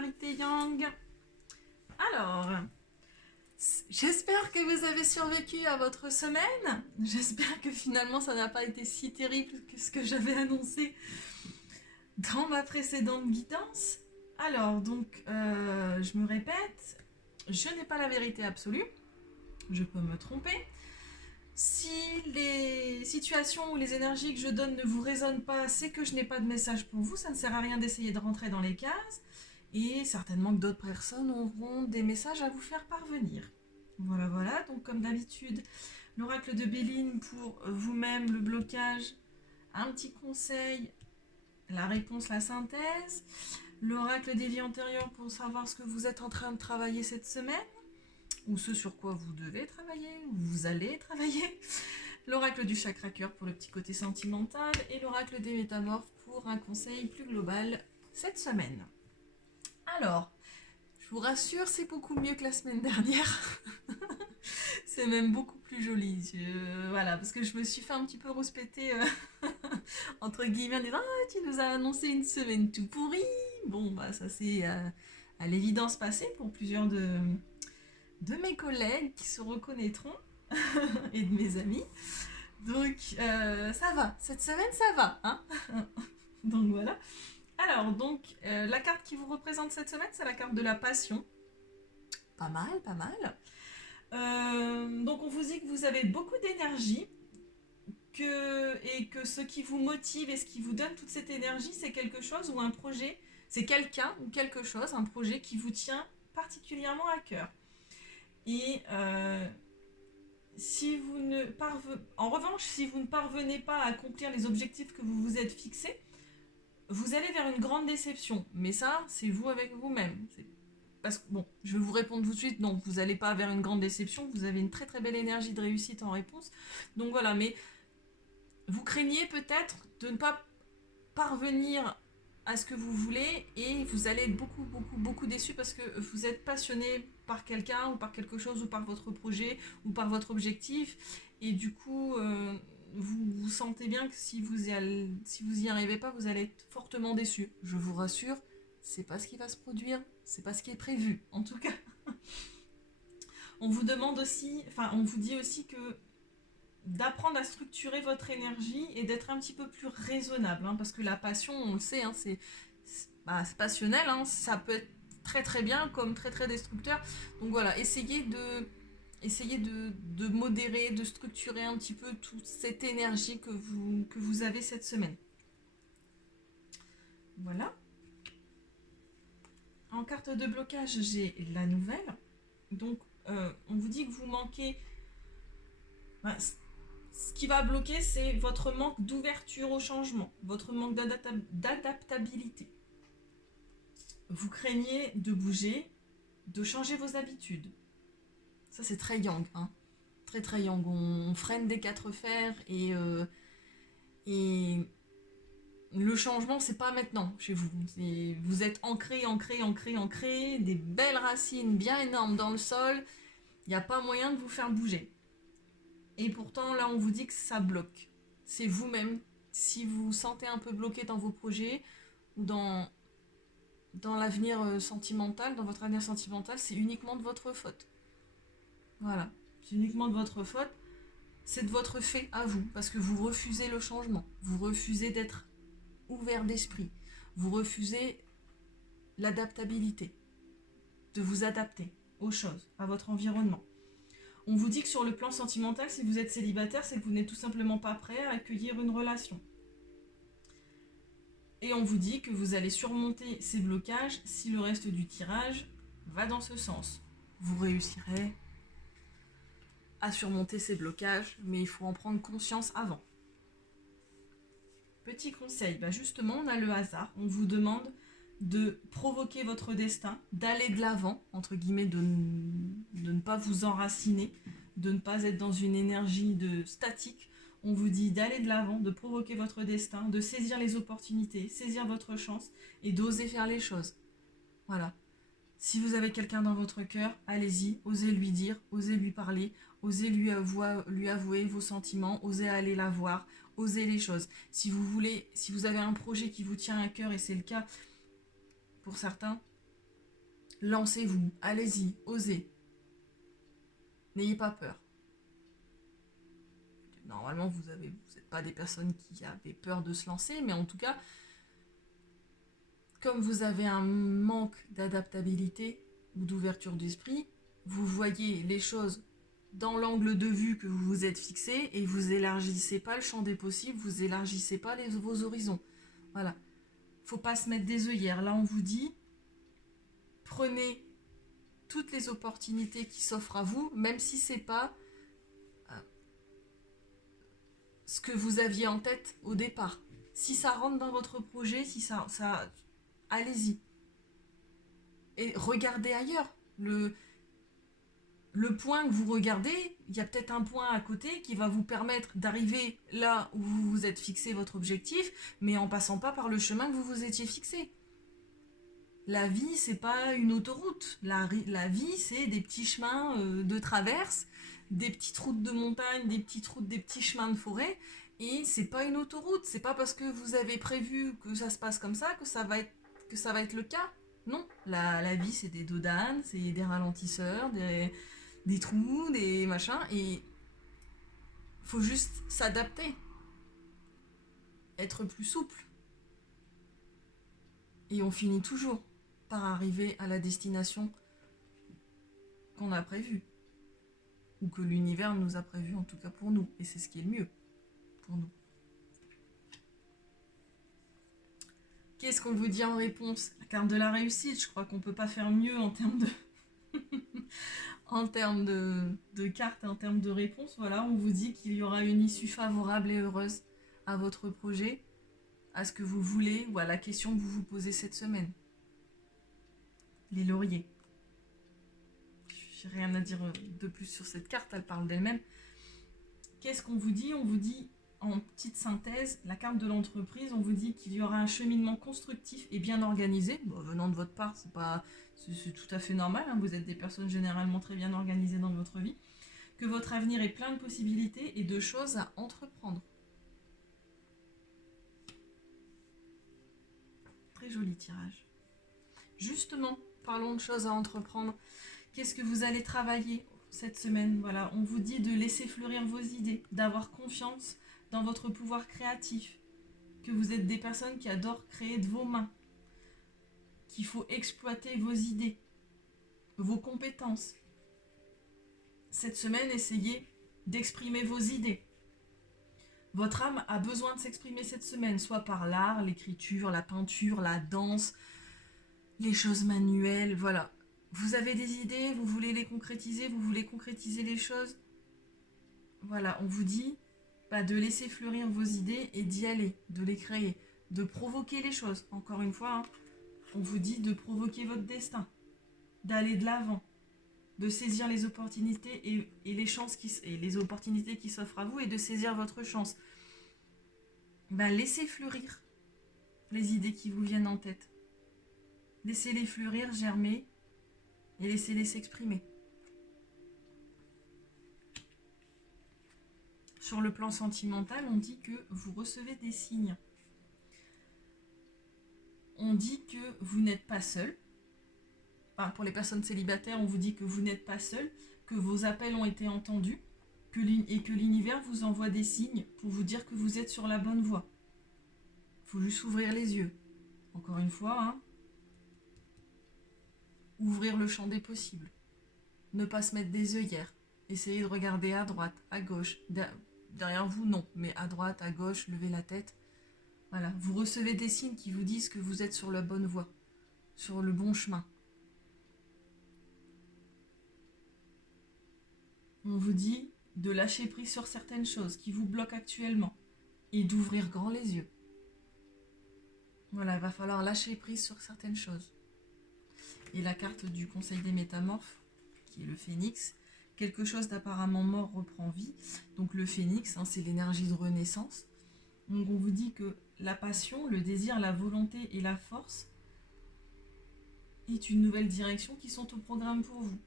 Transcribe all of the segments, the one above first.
polarité yang. Alors, j'espère que vous avez survécu à votre semaine. J'espère que finalement ça n'a pas été si terrible que ce que j'avais annoncé dans ma précédente guidance. Alors, donc, je me répète, je n'ai pas la vérité absolue. Je peux me tromper. Si les situations ou les énergies que je donne ne vous résonnent pas, c'est que je n'ai pas de message pour vous. Ça ne sert à rien d'essayer de rentrer dans les cases. Et certainement que d'autres personnes auront des messages à vous faire parvenir. Voilà, voilà. Donc comme d'habitude, l'oracle de Béline pour vous-même, le blocage, un petit conseil, la réponse, la synthèse. L'oracle des vies antérieures pour savoir ce que vous êtes en train de travailler cette semaine, ou ce sur quoi vous devez travailler, ou vous allez travailler. L'oracle du chakra cœur pour le petit côté sentimental, et l'oracle des métamorphes pour un conseil plus global cette semaine. Alors, je vous rassure, c'est beaucoup mieux que la semaine dernière. C'est même beaucoup plus joli. Voilà, parce que je me suis fait un petit peu rouspéter, entre guillemets, en disant « Ah, tu nous as annoncé une semaine tout pourrie !» Bon, bah ça c'est à l'évidence passé pour plusieurs de mes collègues qui se reconnaîtront et de mes amis. Donc, ça va. Cette semaine, ça va. Hein. Donc voilà. Alors, donc, la carte qui vous représente cette semaine, c'est la carte de la passion. Pas mal, pas mal. Donc, on vous dit que vous avez beaucoup d'énergie et que ce qui vous motive et ce qui vous donne toute cette énergie, c'est quelque chose ou un projet, c'est quelqu'un ou quelque chose, un projet qui vous tient particulièrement à cœur. Et si vous ne en revanche, si vous ne parvenez pas à accomplir les objectifs que vous vous êtes fixés, vous allez vers une grande déception. Mais ça, c'est vous avec vous-même. Parce que, bon, je vais vous répondre tout de suite, non, vous n'allez pas vers une grande déception, vous avez une très très belle énergie de réussite en réponse. Donc voilà, mais vous craignez peut-être de ne pas parvenir à ce que vous voulez et vous allez être beaucoup beaucoup beaucoup déçu parce que vous êtes passionné par quelqu'un ou par quelque chose ou par votre projet ou par votre objectif et du coup vous sentez bien que si vous y arrivez pas, vous allez être fortement déçu. Je vous rassure, c'est pas ce qui va se produire, c'est pas ce qui est prévu en tout cas. On vous demande aussi, enfin on vous dit aussi que d'apprendre à structurer votre énergie et d'être un petit peu plus raisonnable, hein, parce que la passion, on le sait, hein, c'est passionnel, hein, ça peut être très très bien comme très très destructeur. Donc voilà, essayez de modérer, de structurer un petit peu toute cette énergie que vous avez cette semaine. Voilà. En carte de blocage, j'ai la nouvelle. Donc, on vous dit que vous manquez... Bah, ce qui va bloquer, c'est votre manque d'ouverture au changement, votre manque d'adaptabilité. Vous craignez de bouger, de changer vos habitudes. Ça, c'est très yang, hein. Très très yang. On freine des quatre fers et le changement, c'est pas maintenant chez vous. Vous êtes ancré, des belles racines bien énormes dans le sol. Il n'y a pas moyen de vous faire bouger. Et pourtant, là, on vous dit que ça bloque. C'est vous-même. Si vous vous sentez un peu bloqué dans vos projets ou dans l'avenir sentimental, dans votre avenir sentimental, c'est uniquement de votre faute. Voilà. C'est uniquement de votre faute. C'est de votre fait à vous. Parce que vous refusez le changement. Vous refusez d'être ouvert d'esprit. Vous refusez l'adaptabilité. De vous adapter aux choses, à votre environnement. On vous dit que sur le plan sentimental, si vous êtes célibataire, c'est que vous n'êtes tout simplement pas prêt à accueillir une relation. Et on vous dit que vous allez surmonter ces blocages si le reste du tirage va dans ce sens. Vous réussirez à surmonter ces blocages, mais il faut en prendre conscience avant. Petit conseil, justement, on a le hasard. On vous demande de provoquer votre destin, d'aller de l'avant, entre guillemets, de ne pas vous enraciner, de ne pas être dans une énergie statique. On vous dit d'aller de l'avant, de provoquer votre destin, de saisir les opportunités, saisir votre chance et d'oser faire les choses. Voilà. Si vous avez quelqu'un dans votre cœur, allez-y, osez lui dire, osez lui parler, osez lui avouer vos sentiments, osez aller la voir, osez les choses. Si vous avez un projet qui vous tient à cœur, et c'est le cas pour certains, Lancez-vous, allez-y, osez. N'ayez pas peur. Normalement, vous n'êtes pas des personnes qui avaient peur de se lancer, mais en tout cas, comme vous avez un manque d'adaptabilité ou d'ouverture d'esprit, vous voyez les choses dans l'angle de vue que vous vous êtes fixé et vous élargissez pas le champ des possibles, vous élargissez pas vos horizons. Voilà. Faut pas se mettre des œillères. Là, on vous dit, prenez toutes les opportunités qui s'offrent à vous, même si c'est pas ce que vous aviez en tête au départ. Si ça rentre dans votre projet, si ça allez-y. Et regardez ailleurs. Le point que vous regardez, il y a peut-être un point à côté qui va vous permettre d'arriver là où vous vous êtes fixé votre objectif, mais en passant pas par le chemin que vous vous étiez fixé. La vie, c'est pas une autoroute. La vie, c'est des petits chemins de traverse, des petites routes de montagne, des petites routes, des petits chemins de forêt. Et c'est pas une autoroute. C'est pas parce que vous avez prévu que ça se passe comme ça que ça va être le cas. Non, la vie, c'est des dos d'âne, c'est des ralentisseurs, des trous, des machins. Et faut juste s'adapter. Être plus souple. Et on finit toujours par arriver à la destination qu'on a prévue. Ou que l'univers nous a prévu, en tout cas pour nous. Et c'est ce qui est le mieux pour nous. Qu'est-ce qu'on vous dit en réponse? La carte de la réussite, je crois qu'on ne peut pas faire mieux en termes de cartes, en termes de réponse. Voilà, on vous dit qu'il y aura une issue favorable et heureuse à votre projet, à ce que vous voulez ou à la question que vous vous posez cette semaine. Les lauriers. J'ai rien à dire de plus sur cette carte, elle parle d'elle-même. Qu'est-ce qu'on vous dit? On vous dit, en petite synthèse, la carte de l'entreprise, on vous dit qu'il y aura un cheminement constructif et bien organisé. Bon, venant de votre part, c'est tout à fait normal, hein, vous êtes des personnes généralement très bien organisées dans votre vie. Que votre avenir est plein de possibilités et de choses à entreprendre. Très joli tirage. Justement, parlons de choses à entreprendre. Qu'est-ce que vous allez travailler cette semaine? Voilà, on vous dit de laisser fleurir vos idées, d'avoir confiance dans votre pouvoir créatif, que vous êtes des personnes qui adorent créer de vos mains, qu'il faut exploiter vos idées, vos compétences. Cette semaine, essayez d'exprimer vos idées. Votre âme a besoin de s'exprimer cette semaine, soit par l'art, l'écriture, la peinture, la danse, les choses manuelles, voilà. Vous avez des idées, vous voulez les concrétiser, vous voulez concrétiser les choses. Voilà, on vous dit de laisser fleurir vos idées et d'y aller, de les créer, de provoquer les choses. Encore une fois, hein, on vous dit de provoquer votre destin, d'aller de l'avant, de saisir les opportunités et les chances et les opportunités qui s'offrent à vous et de saisir votre chance. Laissez fleurir les idées qui vous viennent en tête. Laissez-les fleurir, germer et laissez-les s'exprimer. Sur le plan sentimental, on dit que vous recevez des signes. On dit que vous n'êtes pas seul. Enfin, pour les personnes célibataires, on vous dit que vous n'êtes pas seul, que vos appels ont été entendus et que l'univers vous envoie des signes pour vous dire que vous êtes sur la bonne voie. Il faut juste ouvrir les yeux. Encore une fois, hein, ouvrir le champ des possibles. Ne pas se mettre des œillères. Essayez de regarder à droite, à gauche. Derrière vous, non. Mais à droite, à gauche, levez la tête. Voilà. Vous recevez des signes qui vous disent que vous êtes sur la bonne voie. Sur le bon chemin. On vous dit de lâcher prise sur certaines choses qui vous bloquent actuellement. Et d'ouvrir grand les yeux. Voilà, il va falloir lâcher prise sur certaines choses. Et la carte du Conseil des Métamorphes, qui est le phénix, quelque chose d'apparemment mort reprend vie. Donc le phénix, hein, c'est l'énergie de renaissance. Donc on vous dit que la passion, le désir, la volonté et la force est une nouvelle direction qui sont au programme pour vous.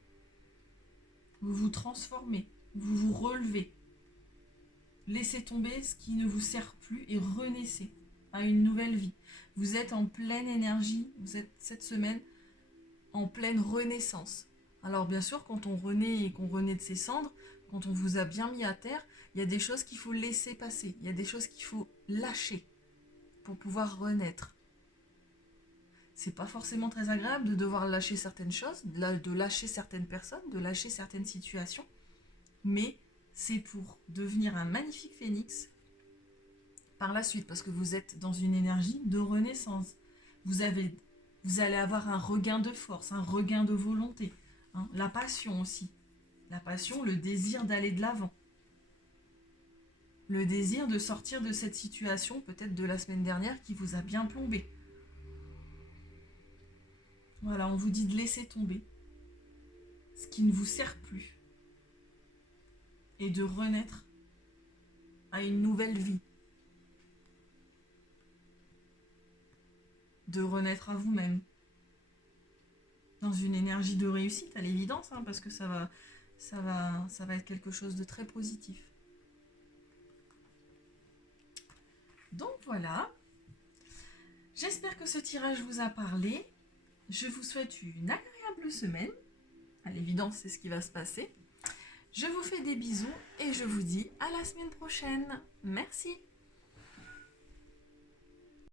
Vous vous transformez, vous vous relevez. Laissez tomber ce qui ne vous sert plus et renaissez à une nouvelle vie. Vous êtes en pleine énergie, vous êtes cette semaine en pleine renaissance. Alors bien sûr, quand on renaît et qu'on renaît de ses cendres, quand on vous a bien mis à terre, il y a des choses qu'il faut laisser passer, il y a des choses qu'il faut lâcher pour pouvoir renaître. C'est pas forcément très agréable de devoir lâcher certaines choses, de lâcher certaines personnes, de lâcher certaines situations, mais c'est pour devenir un magnifique phénix par la suite, parce que vous êtes dans une énergie de renaissance. Vous allez avoir un regain de force, un regain de volonté, hein, la passion aussi. La passion, le désir d'aller de l'avant. Le désir de sortir de cette situation, peut-être de la semaine dernière, qui vous a bien plombé. Voilà, on vous dit de laisser tomber ce qui ne vous sert plus et de renaître à une nouvelle vie. De renaître à vous-même. Dans une énergie de réussite, à l'évidence, hein, parce que ça va être quelque chose de très positif. Donc voilà. J'espère que ce tirage vous a parlé. Je vous souhaite une agréable semaine. À l'évidence, c'est ce qui va se passer. Je vous fais des bisous et je vous dis à la semaine prochaine. Merci.